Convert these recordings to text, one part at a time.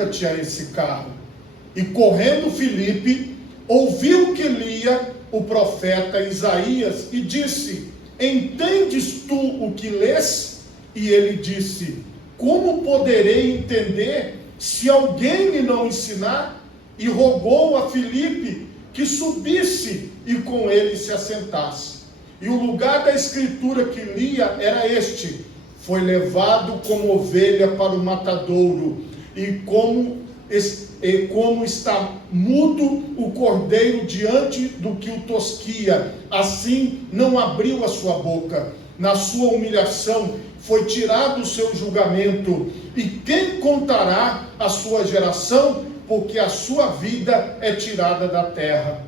junta-te a esse carro. E correndo Filipe, ouviu que lia o profeta Isaías e disse: entendes tu o que lês? E ele disse: como poderei entender se alguém me não ensinar? E rogou a Filipe que subisse e com ele se assentasse. E o lugar da escritura que lia era este: foi levado como ovelha para o matadouro, e como está mudo o cordeiro diante do que o tosquia, assim não abriu a sua boca. Na sua humilhação foi tirado o seu julgamento. E quem contará a sua geração? Porque a sua vida é tirada da terra.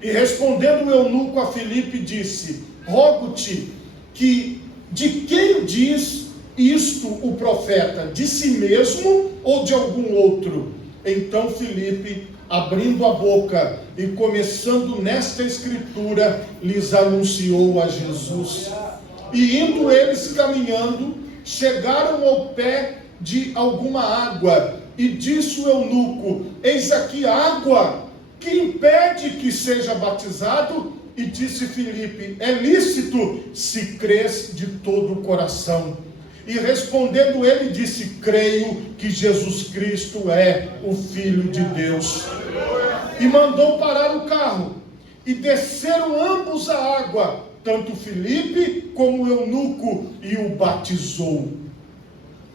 E respondendo o eunuco a Filipe, disse: rogo-te que de quem diz isto o profeta? De si mesmo ou de algum outro? Então Filipe, abrindo a boca e começando nesta escritura, lhes anunciou a Jesus. E indo eles caminhando, chegaram ao pé de alguma água, e disse o eunuco: eis aqui água, que impede que seja batizado? E disse Filipe: é lícito, se crês de todo o coração. E respondendo ele, disse: creio que Jesus Cristo é o Filho de Deus. E mandou parar o carro, e desceram ambos a água, tanto Filipe como o eunuco, e o batizou.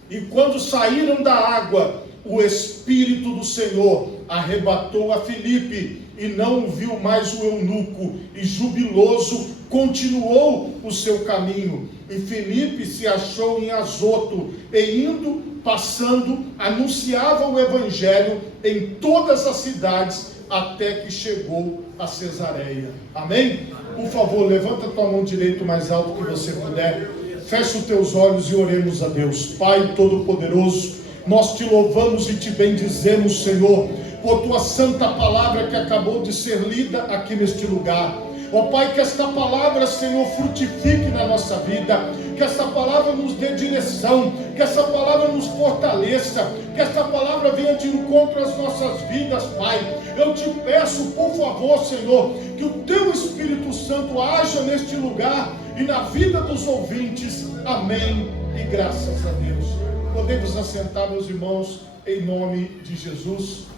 E quando saíram da água, o Espírito do Senhor arrebatou a Filipe, e não viu mais o eunuco, e jubiloso continuou o seu caminho. E Filipe se achou em Azoto, e indo, passando, anunciava o evangelho em todas as cidades, até que chegou a Cesareia. Amém? Por favor, levanta a tua mão direita o mais alto que você puder. Fecha os teus olhos e oremos a Deus. Pai Todo-Poderoso, nós te louvamos e te bendizemos, Senhor, por tua santa palavra que acabou de ser lida aqui neste lugar. Ó Pai, que esta palavra, Senhor, frutifique na nossa vida, que esta palavra nos dê direção, que esta palavra nos fortaleça, que esta palavra venha de encontro às nossas vidas, Pai. Eu te peço, por favor, Senhor, que o teu Espírito Santo haja neste lugar e na vida dos ouvintes. Amém e graças a Deus. Podemos assentar, meus irmãos, em nome de Jesus.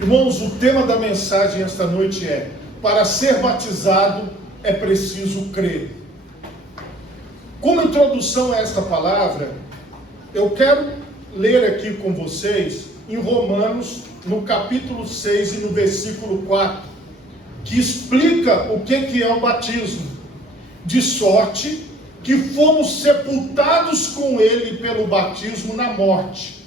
Irmãos, o tema da mensagem esta noite é: para ser batizado é preciso crer. Como introdução a esta palavra, eu quero ler aqui com vocês em Romanos, no capítulo 6 e no versículo 4, que explica o que é o batismo. De sorte que fomos sepultados com ele pelo batismo na morte,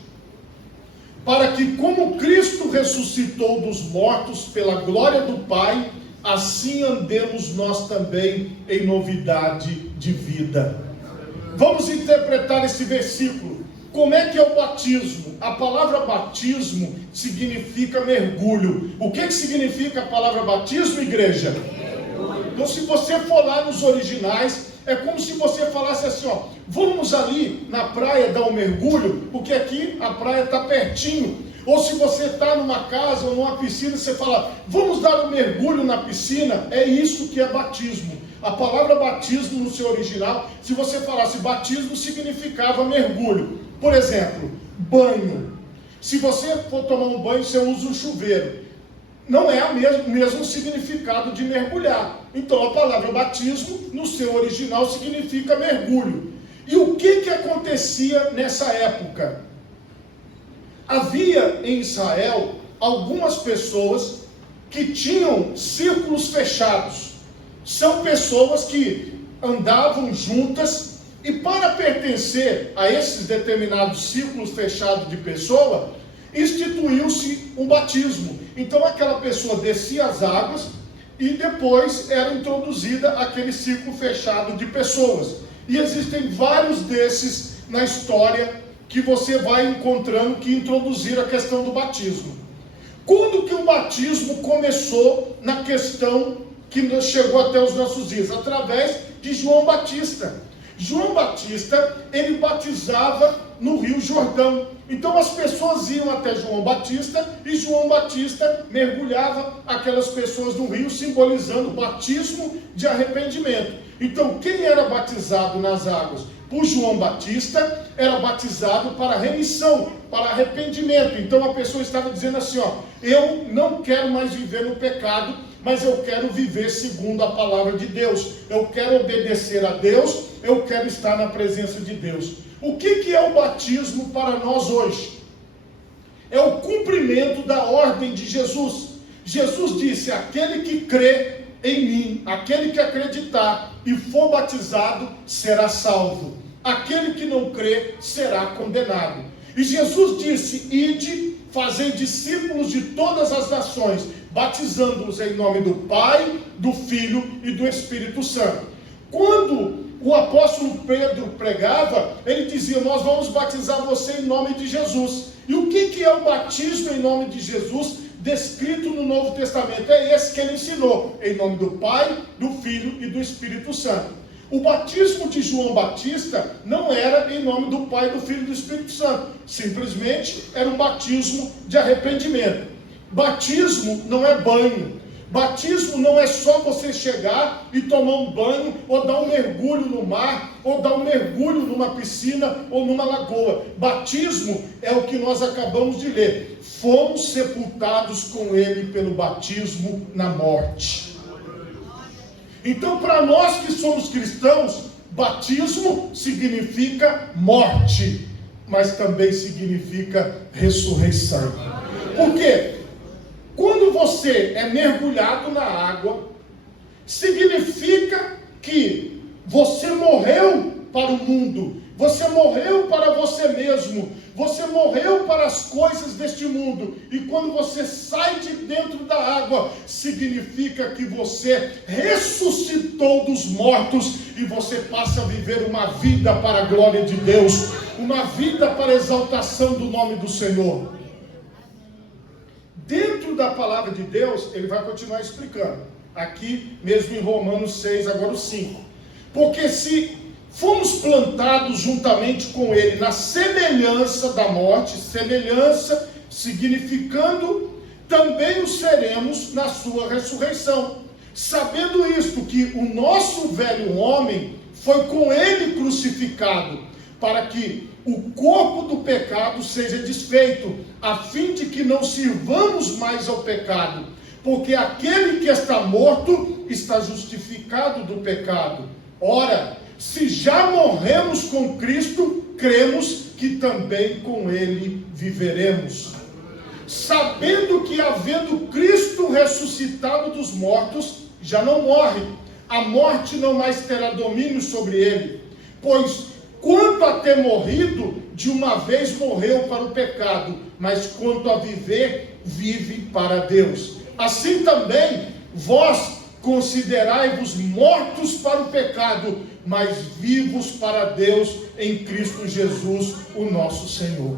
para que, como Cristo ressuscitou dos mortos pela glória do Pai, assim andemos nós também em novidade de vida. Vamos interpretar esse versículo. Como é que é o batismo? A palavra batismo significa mergulho. O que significa a palavra batismo, igreja? Então, se você for lá nos originais, é como se você falasse assim, ó: vamos ali na praia dar um mergulho, porque aqui a praia está pertinho. Ou se você está numa casa ou numa piscina, você fala: vamos dar um mergulho na piscina. É isso que é batismo. A palavra batismo no seu original, se você falasse batismo, significava mergulho. Por exemplo, banho. Se você for tomar um banho, você usa um chuveiro. Não é o mesmo significado de mergulhar. Então a palavra batismo, no seu original, significa mergulho. E o que acontecia nessa época? Havia em Israel algumas pessoas que tinham círculos fechados. São pessoas que andavam juntas, e para pertencer a esses determinados círculos fechados de pessoa, instituiu-se um batismo. Então aquela pessoa descia as águas e depois era introduzida aquele círculo fechado de pessoas. E existem vários desses na história que você vai encontrando que introduziram a questão do batismo. Quando que o batismo começou na questão que chegou até os nossos dias? Através de João Batista. João Batista, ele batizava no Rio Jordão. Então as pessoas iam até João Batista e João Batista mergulhava aquelas pessoas no rio, simbolizando o batismo de arrependimento. Então quem era batizado nas águas por João Batista era batizado para remissão, para arrependimento. Então a pessoa estava dizendo assim, eu não quero mais viver no pecado, mas eu quero viver segundo a palavra de Deus. Eu quero obedecer a Deus, eu quero estar na presença de Deus. O que é o batismo para nós hoje? É o cumprimento da ordem de Jesus. Jesus disse, aquele que crê em mim, aquele que acreditar e for batizado, será salvo. Aquele que não crê, será condenado. E Jesus disse, ide, fazei discípulos de todas as nações, batizando-os em nome do Pai, do Filho e do Espírito Santo. Quando o apóstolo Pedro pregava, ele dizia, nós vamos batizar você em nome de Jesus. E o que é o batismo em nome de Jesus, descrito no Novo Testamento? É esse que ele ensinou, em nome do Pai, do Filho e do Espírito Santo. O batismo de João Batista não era em nome do Pai, do Filho e do Espírito Santo. Simplesmente era um batismo de arrependimento. Batismo não é banho. Batismo não é só você chegar e tomar um banho, ou dar um mergulho no mar, ou dar um mergulho numa piscina, ou numa lagoa. Batismo é o que nós acabamos de ler. Fomos sepultados com ele pelo batismo na morte. Então, para nós que somos cristãos, batismo significa morte, mas também significa ressurreição. Por quê? Quando você é mergulhado na água, significa que você morreu para o mundo, você morreu para você mesmo, você morreu para as coisas deste mundo. E quando você sai de dentro da água, significa que você ressuscitou dos mortos e você passa a viver uma vida para a glória de Deus, uma vida para a exaltação do nome do Senhor. Dentro da palavra de Deus, ele vai continuar explicando. Aqui mesmo em Romanos 6, agora o 5. Porque se fomos plantados juntamente com ele na semelhança da morte, semelhança significando, também o seremos na sua ressurreição. Sabendo isto, que o nosso velho homem foi com ele crucificado, para que o corpo do pecado seja desfeito, a fim de que não sirvamos mais ao pecado, porque aquele que está morto está justificado do pecado. Ora, se já morremos com Cristo, cremos que também com ele viveremos. Sabendo que, havendo Cristo ressuscitado dos mortos, já não morre, a morte não mais terá domínio sobre ele, pois quanto a ter morrido, de uma vez morreu para o pecado, mas quanto a viver, vive para Deus. Assim também, vós considerai-vos mortos para o pecado, mas vivos para Deus em Cristo Jesus, o nosso Senhor.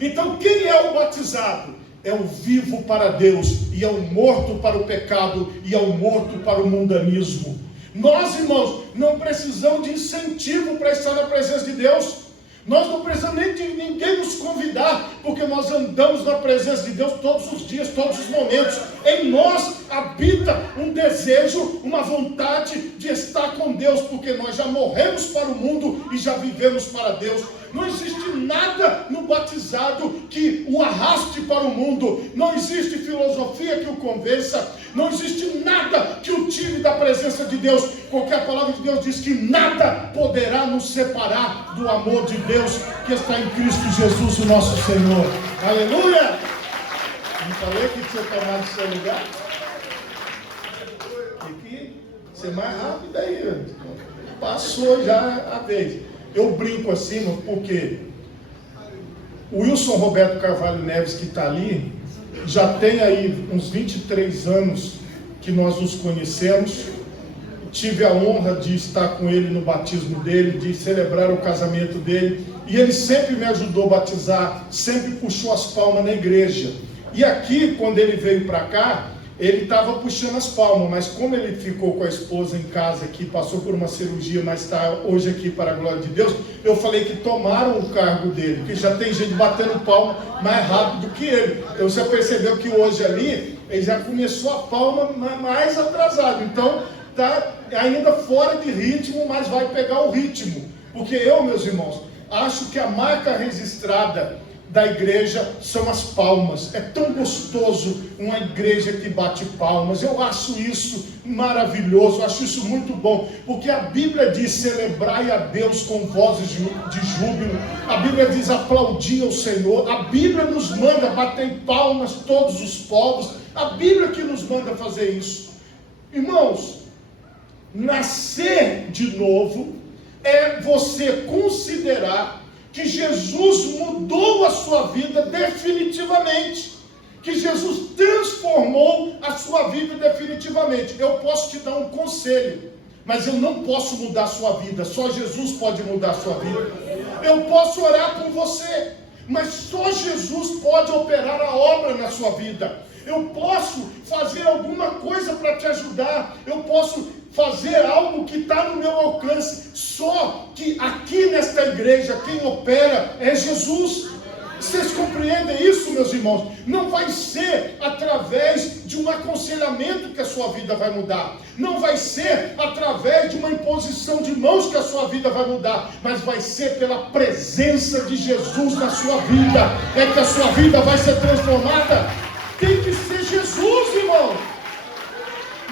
Então, quem é o batizado? É o vivo para Deus, e é o morto para o pecado, e é o morto para o mundanismo. Nós, irmãos, não precisamos de incentivo para estar na presença de Deus. Nós não precisamos nem de ninguém nos convidar, porque nós andamos na presença de Deus todos os dias, todos os momentos. Em nós habita um desejo, uma vontade de estar com Deus, porque nós já morremos para o mundo e já vivemos para Deus. Não existe nada no batizado que o arraste para o mundo. Não existe filosofia que o convença. Não existe nada que o tire da presença de Deus, porque a palavra de Deus diz que nada poderá nos separar do amor de Deus que está em Cristo Jesus, o nosso Senhor. Aleluia! Não falei que tinha tomado seu lugar? Tem que ser mais rápido aí. Passou já a vez. Eu brinco assim, porque o Wilson Roberto Carvalho Neves, que está ali, já tem aí uns 23 anos que nós nos conhecemos. Tive a honra de estar com ele no batismo dele, de celebrar o casamento dele, e ele sempre me ajudou a batizar, sempre puxou as palmas na igreja. E aqui, quando ele veio para cá, ele estava puxando as palmas, mas como ele ficou com a esposa em casa aqui, passou por uma cirurgia, mas está hoje aqui para a glória de Deus, eu falei que tomaram o cargo dele, porque já tem gente batendo palma mais rápido que ele. Então você percebeu que hoje ali, ele já começou a palma mais atrasado, então está ainda fora de ritmo, mas vai pegar o ritmo, porque eu, meus irmãos, acho que a marca registrada da igreja são as palmas. É tão gostoso uma igreja que bate palmas. Eu acho isso maravilhoso, acho isso muito bom, porque a Bíblia diz: celebrai a Deus com vozes de júbilo. A Bíblia diz: aplaudir ao Senhor. A Bíblia nos manda bater palmas todos os povos. A Bíblia que nos manda fazer isso. Irmãos, nascer de novo é você considerar que Jesus mudou a sua vida definitivamente, que Jesus transformou a sua vida definitivamente. Eu posso te dar um conselho, mas eu não posso mudar a sua vida, só Jesus pode mudar a sua vida. Eu posso orar por você, mas só Jesus pode operar a obra na sua vida. Eu posso fazer alguma coisa para te ajudar, eu posso fazer algo que está no meu alcance, só que aqui nesta igreja quem opera é Jesus. Vocês compreendem isso, meus irmãos? Não vai ser através de um aconselhamento que a sua vida vai mudar, não vai ser através de uma imposição de mãos que a sua vida vai mudar, mas vai ser pela presença de Jesus na sua vida, é que a sua vida vai ser transformada. Tem que ser Jesus, irmão.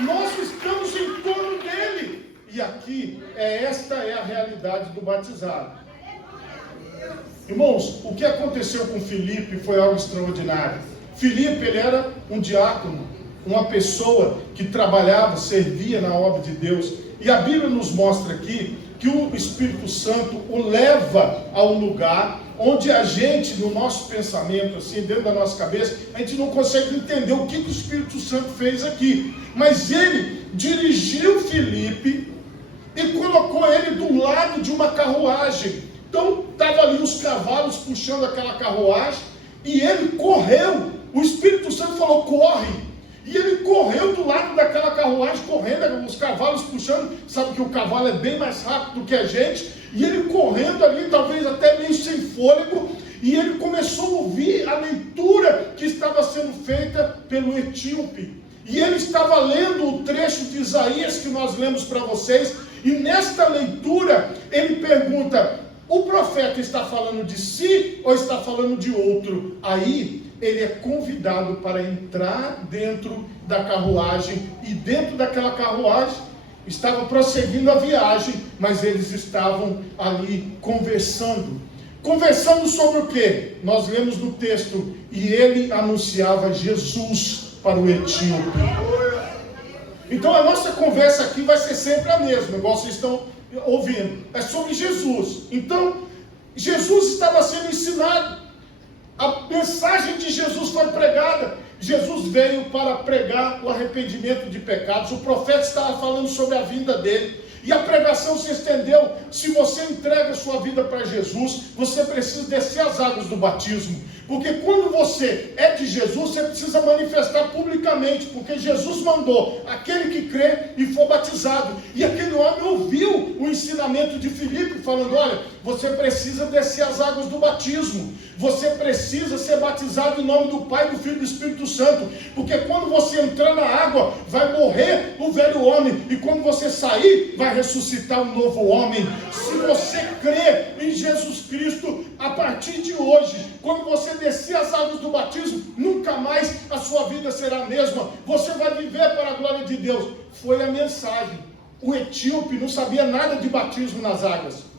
Nós estamos em torno dele. E aqui, esta é a realidade do batizado. Irmãos, o que aconteceu com Filipe foi algo extraordinário. Filipe, ele era um diácono, uma pessoa que trabalhava, servia na obra de Deus. E a Bíblia nos mostra aqui que o Espírito Santo o leva a um lugar onde a gente, no nosso pensamento, assim, dentro da nossa cabeça, a gente não consegue entender o que o Espírito Santo fez aqui. Mas ele dirigiu Filipe e colocou ele do lado de uma carruagem. Então, estava ali os cavalos puxando aquela carruagem, e ele correu. O Espírito Santo falou: corre. E ele correu do lado daquela carruagem, correndo, os cavalos puxando. Sabe que o cavalo é bem mais rápido do que a gente. E ele correndo ali, talvez até meio sem fôlego. E ele começou a ouvir a leitura que estava sendo feita pelo etíope. E ele estava lendo o trecho de Isaías que nós lemos para vocês. E nesta leitura, ele pergunta: o profeta está falando de si ou está falando de outro? Aí ele é convidado para entrar dentro da carruagem, e dentro daquela carruagem estava prosseguindo a viagem, mas eles estavam ali conversando. Conversando sobre o quê? Nós lemos no texto: e ele anunciava Jesus para o etíope. Então a nossa conversa aqui vai ser sempre a mesma, igual vocês estão ouvindo. É sobre Jesus. Então, Jesus estava sendo ensinado. A mensagem de Jesus foi pregada. Jesus veio para pregar o arrependimento de pecados. O profeta estava falando sobre a vinda dele. E a pregação se estendeu. Se você entrega sua vida para Jesus, você precisa descer as águas do batismo. Porque quando você é de Jesus, você precisa manifestar publicamente. Porque Jesus mandou aquele que crê e for batizado. E aquele homem ouviu o ensinamento de Filipe, falando: olha, você precisa descer as águas do batismo. Você precisa ser batizado em nome do Pai, do Filho e do Espírito Santo. Porque quando você entrar na água, vai morrer o velho homem. E quando você sair, vai ressuscitar um novo homem. Se você crê em Jesus Cristo, a partir de hoje, quando você descer as águas do batismo, nunca mais a sua vida será a mesma. Você vai viver para a glória de Deus. Foi a mensagem. O etíope não sabia nada de batismo nas águas.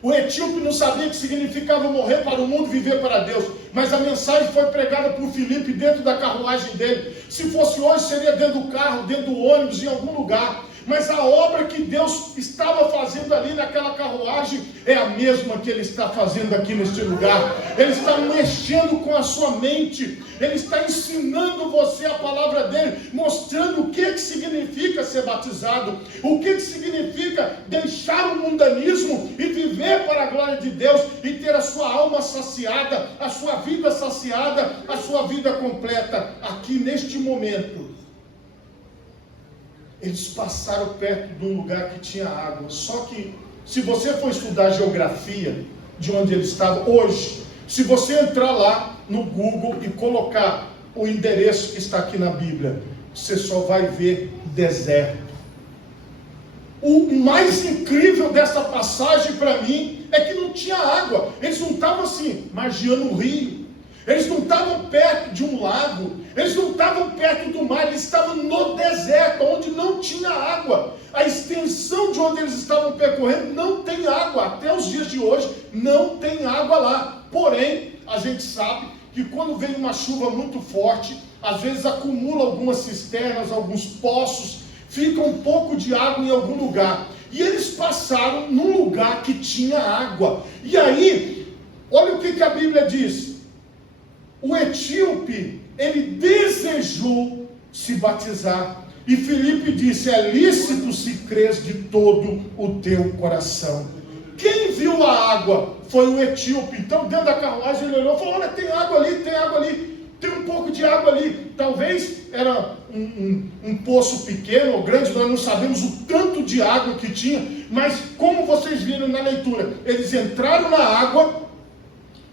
O etíope não sabia o que significava morrer para o mundo, viver para Deus. Mas a mensagem foi pregada por Filipe dentro da carruagem dele. Se fosse hoje, seria dentro do carro, dentro do ônibus, em algum lugar. Mas a obra que Deus estava fazendo ali naquela carruagem é a mesma que Ele está fazendo aqui neste lugar. Ele está mexendo com a sua mente. Ele está ensinando você a palavra dele, mostrando o que significa ser batizado, o que significa deixar o mundanismo e viver para a glória de Deus e ter a sua alma saciada, a sua vida saciada, a sua vida completa. Aqui neste momento, eles passaram perto de um lugar que tinha água. Só que, se você for estudar a geografia de onde eles estavam hoje, se você entrar lá no Google e colocar o endereço que está aqui na Bíblia, você só vai ver deserto. O mais incrível dessa passagem para mim é que não tinha água. Eles não estavam assim, margeando o rio. Eles não estavam perto de um lago. Eles não estavam perto do mar. Eles estavam no deserto, onde não tinha água. A extensão de onde eles estavam percorrendo não tem água. Até os dias de hoje não tem água lá. Porém, a gente sabe que quando vem uma chuva muito forte, às vezes acumula algumas cisternas, alguns poços, fica um pouco de água em algum lugar. E eles passaram num lugar que tinha água. E aí, olha o que a Bíblia diz. O etíope, ele desejou se batizar. E Filipe disse: é lícito se crês de todo o teu coração. Quem viu a água foi o etíope. Então, dentro da carruagem, ele olhou e falou: olha, tem água ali, tem água ali. Tem um pouco de água ali. Talvez era um poço pequeno ou grande, nós não sabemos o tanto de água que tinha. Mas como vocês viram na leitura, eles entraram na água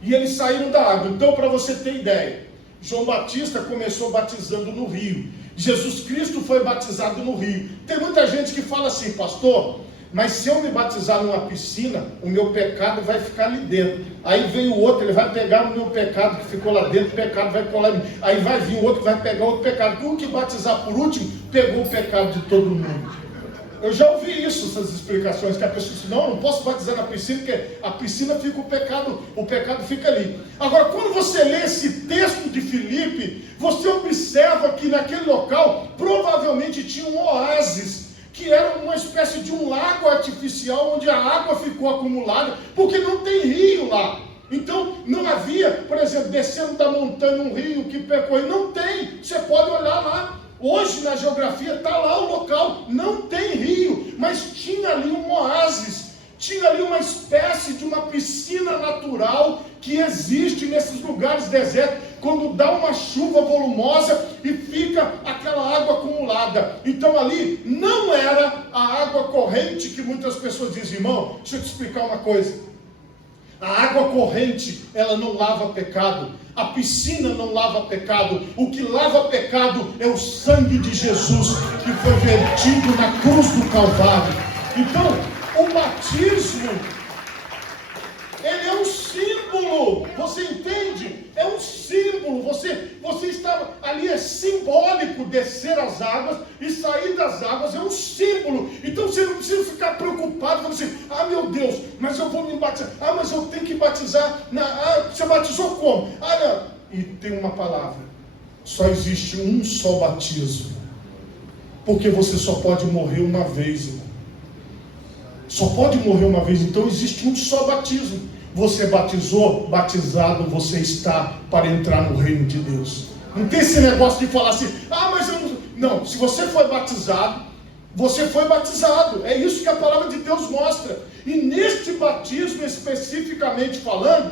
e eles saíram da água. Então, para você ter ideia, João Batista começou batizando no rio. Jesus Cristo foi batizado no rio. Tem muita gente que fala assim: pastor, mas se eu me batizar numa piscina, o meu pecado vai ficar ali dentro. Aí vem o outro, ele vai pegar o meu pecado que ficou lá dentro, o pecado vai colar em mim. Aí vai vir o outro que vai pegar outro pecado. E o que batizar por último, pegou o pecado de todo mundo. Eu já ouvi isso, essas explicações, que a pessoa diz: não posso batizar na piscina, porque a piscina fica o pecado fica ali. Agora, quando você lê esse texto de Filipe, você observa que naquele local, provavelmente tinha um oásis, que era uma espécie de um lago artificial, onde a água ficou acumulada, porque não tem rio lá. Então, não havia, por exemplo, descendo da montanha um rio que percorre, não tem, você pode olhar lá. Hoje na geografia está lá o local, não tem rio, mas tinha ali um oásis, tinha ali uma espécie de uma piscina natural que existe nesses lugares desertos, quando dá uma chuva volumosa e fica aquela água acumulada. Então ali não era a água corrente que muitas pessoas dizem. Irmão, deixa eu te explicar uma coisa. A água corrente, ela não lava pecado. A piscina não lava pecado. O que lava pecado é o sangue de Jesus, que foi vertido na cruz do Calvário. Então, o batismo, ele é um símbolo. Você entende? É um símbolo. Você está ali, é simbólico descer as águas e sair das águas, é um símbolo. Então você não precisa ficar preocupado, falando assim: ah, meu Deus, mas eu vou me batizar. Ah, mas eu tenho que batizar. Você batizou como? Não. E tem uma palavra: só existe um só batismo, porque você só pode morrer uma vez, irmão. Só pode morrer uma vez. Então existe um só batismo. Você batizou, batizado você está para entrar no reino de Deus. Não tem esse negócio de falar assim: ah, mas eu não... Não, se você foi batizado, você foi batizado. É isso que a palavra de Deus mostra. E neste batismo, especificamente falando,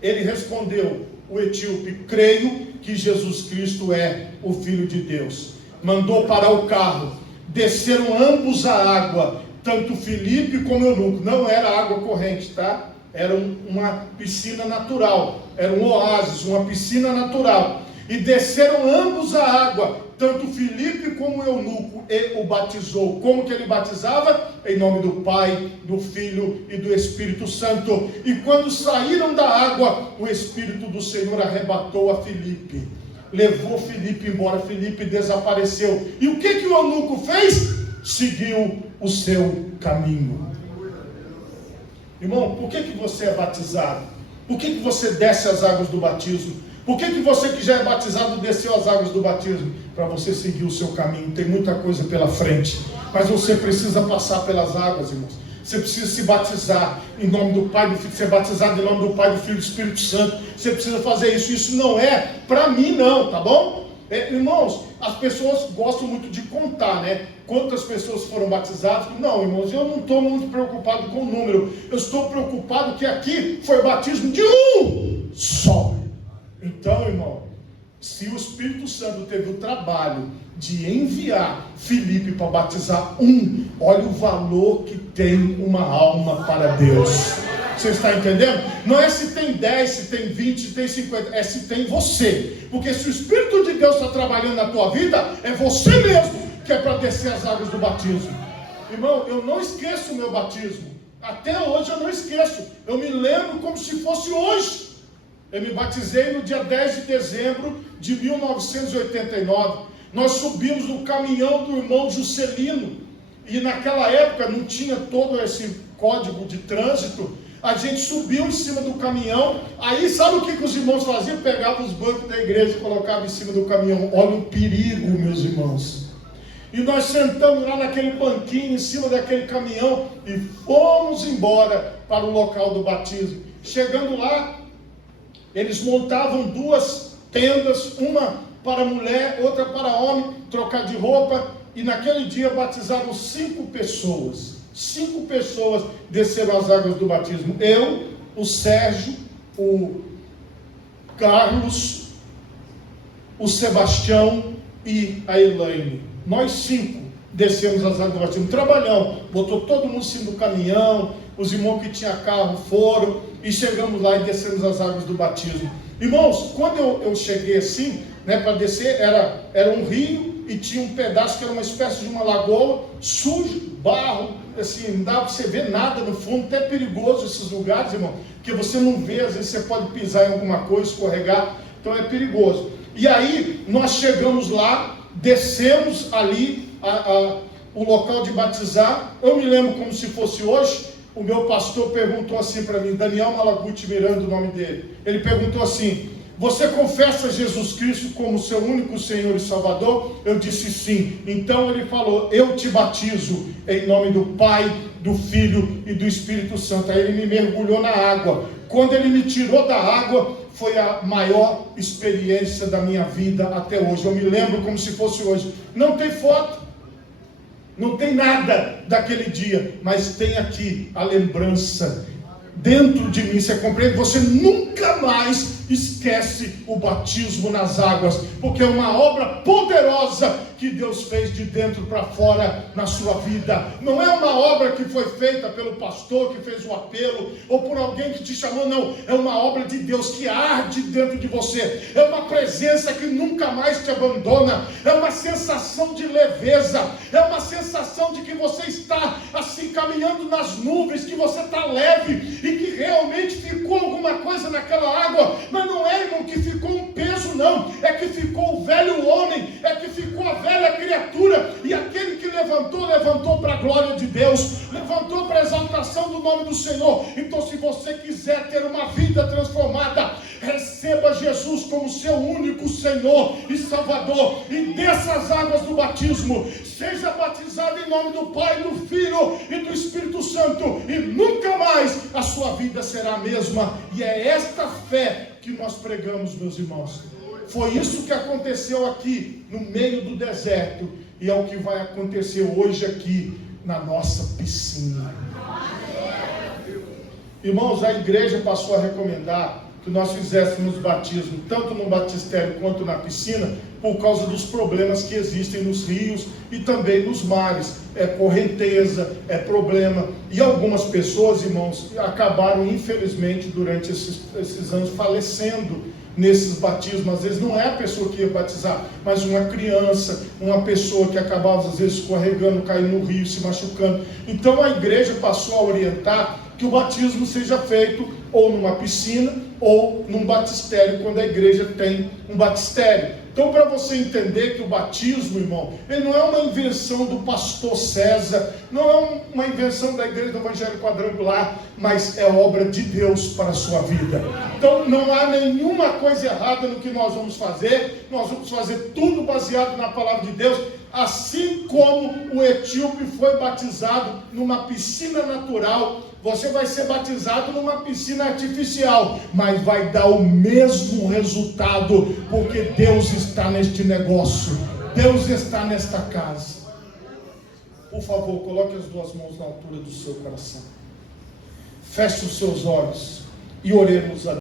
ele respondeu, o etíope: creio que Jesus Cristo é o Filho de Deus. Mandou parar o carro, desceram ambos a água, tanto Filipe como Eunuco. Não era água corrente, tá? Era uma piscina natural, era um oásis, uma piscina natural. E desceram ambos a água, tanto Filipe como Eunuco, e o batizou. Como que ele batizava? Em nome do Pai, do Filho e do Espírito Santo. E quando saíram da água, o Espírito do Senhor arrebatou a Filipe, levou Filipe embora. Filipe desapareceu. E o que o eunuco fez? Seguiu o seu caminho. Irmão, por que você é batizado? Por que você desce as águas do batismo? Por que você que já é batizado desceu as águas do batismo? Para você seguir o seu caminho. Tem muita coisa pela frente, mas você precisa passar pelas águas, irmãos. Você precisa se batizar em nome do Pai, do Filho, ser batizado em nome do Pai, do Filho e do Espírito Santo. Você precisa fazer isso. Isso não é para mim não, tá bom? Irmãos, as pessoas gostam muito de contar, né? Quantas pessoas foram batizadas. Não, irmãos, eu não estou muito preocupado com o número. Eu estou preocupado que aqui foi batismo de um só. Então, irmão, se o Espírito Santo teve o trabalho de enviar Filipe para batizar um, olha o valor que tem uma alma para Deus. Você está entendendo? Não é se tem 10, se tem 20, se tem 50, é se tem você. Porque se o Espírito de Deus está trabalhando na tua vida, é você mesmo que é para descer as águas do batismo. Irmão, eu não esqueço o meu batismo. Até hoje eu não esqueço. Eu me lembro como se fosse hoje. Eu me batizei no dia 10 de dezembro de 1989. Nós subimos no caminhão do irmão Juscelino. E naquela época não tinha todo esse código de trânsito. A gente subiu em cima do caminhão. Aí sabe o que os irmãos faziam? Pegavam os bancos da igreja e colocavam em cima do caminhão. Olha o perigo, meus irmãos. E nós sentamos lá naquele banquinho, em cima daquele caminhão, e fomos embora para o local do batismo. Chegando lá, eles montavam duas tendas, uma para mulher, outra para homem, trocar de roupa, e naquele dia batizaram 5 pessoas. 5 pessoas desceram as águas do batismo. Eu, o Sérgio, o Carlos, o Sebastião e a Elaine. Nós 5 descemos as águas do batismo. Trabalhão, botou todo mundo em cima do caminhão, os irmãos que tinham carro foram, e chegamos lá e descemos as águas do batismo. Irmãos, quando eu cheguei assim, né, para descer, era um rio, e tinha um pedaço que era uma espécie de uma lagoa, sujo, barro, assim, não dá para você ver nada no fundo, até perigoso esses lugares, irmão, porque você não vê, às vezes você pode pisar em alguma coisa, escorregar, então é perigoso. E aí, nós chegamos lá, descemos ali, o local de batizar. Eu me lembro como se fosse hoje. O meu pastor perguntou assim para mim, Daniel Malaguti Miranda, o nome dele. Ele perguntou assim: você confessa Jesus Cristo como seu único Senhor e Salvador? Eu disse sim. Então ele falou: eu te batizo em nome do Pai, do Filho e do Espírito Santo. Aí ele me mergulhou na água. Quando ele me tirou da água, foi a maior experiência da minha vida até hoje. Eu me lembro como se fosse hoje. Não tem foto, não tem nada daquele dia, mas tem aqui a lembrança dentro de mim. Você compreende? Você nunca mais esquece o batismo nas águas, porque é uma obra poderosa que Deus fez de dentro para fora na sua vida. Não é uma obra que foi feita pelo pastor que fez o apelo, ou por alguém que te chamou, não. É uma obra de Deus que arde dentro de você. É uma presença que nunca mais te abandona. É uma sensação de leveza. É uma sensação de que você está assim caminhando nas nuvens, que você está leve e que realmente ficou alguma coisa naquela água. Mas não é, irmão, que ficou um peso, não. É que ficou o velho homem, é que ficou a velha criatura. E aquele que levantou para a glória de Deus, levantou para a exaltação do nome do Senhor. Então, se você quiser ter uma vida transformada, receba Jesus como seu único Senhor e Salvador, e desça as águas do batismo. Seja batizado em nome do Pai, do Filho e do Espírito Santo, e nunca mais a sua vida será a mesma. E é esta fé que nós pregamos, meus irmãos. Foi isso que aconteceu aqui no meio do deserto, e é o que vai acontecer hoje aqui na nossa piscina. Irmãos, a igreja passou a recomendar que nós fizéssemos batismo tanto no batistério quanto na piscina, por causa dos problemas que existem nos rios e também nos mares. É correnteza, é problema. E algumas pessoas, irmãos, acabaram infelizmente durante esses anos falecendo nesses batismos. Às vezes não é a pessoa que ia batizar, mas uma criança, uma pessoa que acabava às vezes escorregando, caindo no rio, se machucando. Então a igreja passou a orientar que o batismo seja feito ou numa piscina ou num batistério, quando a igreja tem um batistério. Então, para você entender que o batismo, irmão, ele não é uma invenção do pastor César, não é uma invenção da igreja do Evangelho Quadrangular, mas é obra de Deus para a sua vida. Então, não há nenhuma coisa errada no que nós vamos fazer tudo baseado na palavra de Deus, assim como o etíope foi batizado numa piscina natural. Você vai ser batizado numa piscina artificial, mas vai dar o mesmo resultado, porque Deus está neste negócio. Deus está nesta casa. Por favor, coloque as duas mãos na altura do seu coração. Feche os seus olhos e oremos a Deus.